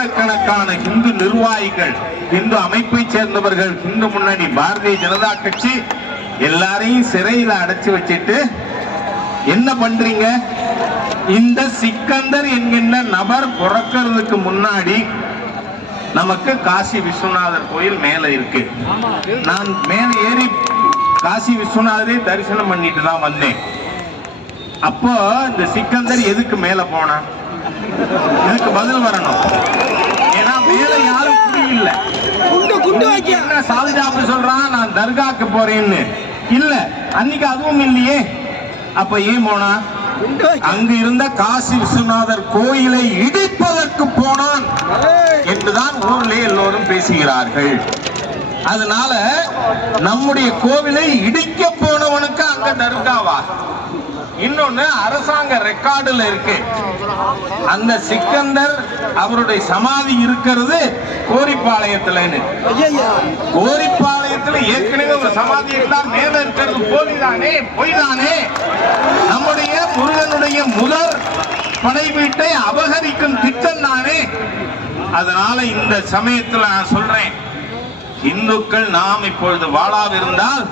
ஆயிரக்கணக்கான இந்து நிர்வாகிகள் இந்து அமைப்பை சேர்ந்தவர்கள் இந்து முன்னணி பாரதிய ஜனதா கட்சி எல்லாரையும் சிறையில அடைச்சு வச்சுட்டு என்ன பண்றீங்க? இந்த சிக்கந்தர் என்கின்ற நபர் பிறக்கிறதுக்கு முன்னாடி நமக்கு காசி விஸ்வநாதர் கோயில் மேல இருக்கு. நான் மேல ஏறி காசி விஸ்வநாதரை தரிசனம் பண்ணிட்டு தான் வந்தேன். அப்போ இந்த சிக்கந்தர் எதுக்கு மேல போனான்? இதுக்கு பதில் வரணும். என்ன சாலிஜாபு சொல்றான்? நான் தர்காக்கு போறேன்னு. இல்ல அன்னைக்கு அதுவும் இல்லையே. அப்ப ஏன் போனா? அங்கு இருந்த காசி விஸ்வநாதர் கோயிலை இடிப்பதற்கு போனான் என்றுதான் ஊரிலே எல்லோரும் பேசுகிறார்கள். அதனால நம்முடைய கோவிலை இடிக்க போனவனுக்கு அங்க தர்காவா? இன்னொன்னு அரசாங்க ரெக்கார்டுல இருக்கு. அந்த சிக்கந்தர் அவருடைய சமாதி இருக்கிறது கோரிப்பாளையத்துலன்னு. ஐயா கோரிப்பாளையத்துல ஏற்கனவே ஒரு சமாதி இருந்தா மேல இருக்கிறது போலிதானே பொய்தானே? நம்முடைய முருகனுடைய முதல் படை வீட்டை அபகரிக்கும் திட்டம் தானே? அதனால இந்த சமயத்துல நான் சொல்றேன் இந்துக்கள் நாம் இப்பொழுது வாழாவிருந்தால்